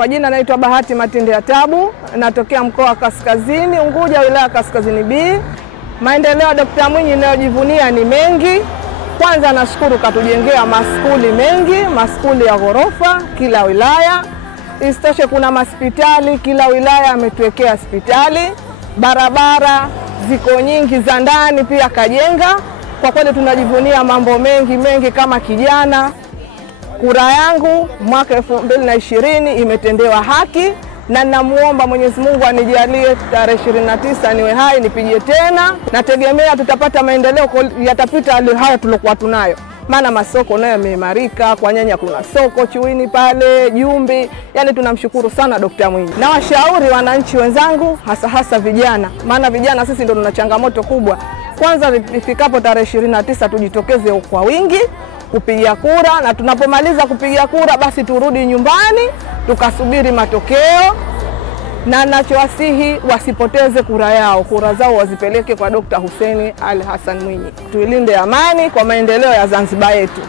Kwa jina naitwa Bahati Matinde ya Tabu, natokea mkoa wa Kaskazini Unguja, wilaya Kaskazini B. Maendeleo ya Dr. Mwinyi ninayojivunia ni mengi. Kwanza nashukuru katujengea maskuli mengi, maskuli ya ghorofa kila wilaya. Isitoshe kuna hospitali kila wilaya ametuwekea hospitali. Barabara ziko nyingi za ndani pia kajenga. Kwa kweli tunajivunia mambo mengi kama kijana. Kura yangu mwaka 2020 imetendewa haki na ninamuomba Mwenyezi Mungu anijalie tarehe 29 niwe hai nipige tena. Nategemea tutapata maendeleo yatapita hali haya tulokuwa tunayo. Maana masoko nayo yameimarika, kwa Nyanya kuna soko Chuini pale, Jumbi. Yani tunamshukuru sana Dr. Mwinyi. Na washauri wananchi wenzangu hasa vijana. Maana vijana sisi ndio tuna changamoto kubwa. Kwanza ifikapo tarehe 29 tujitokeze kwa wingi kupiga kura, na tunapomaliza kupiga kura basi turudi nyumbani tukasubiri matokeo. Na ninachowasihi wasipoteze kura yao, kura zao wazipeleke kwa Dr. Hussein Ali Hassan Mwinyi. Tuilinde amani kwa maendeleo ya Zanzibar yetu.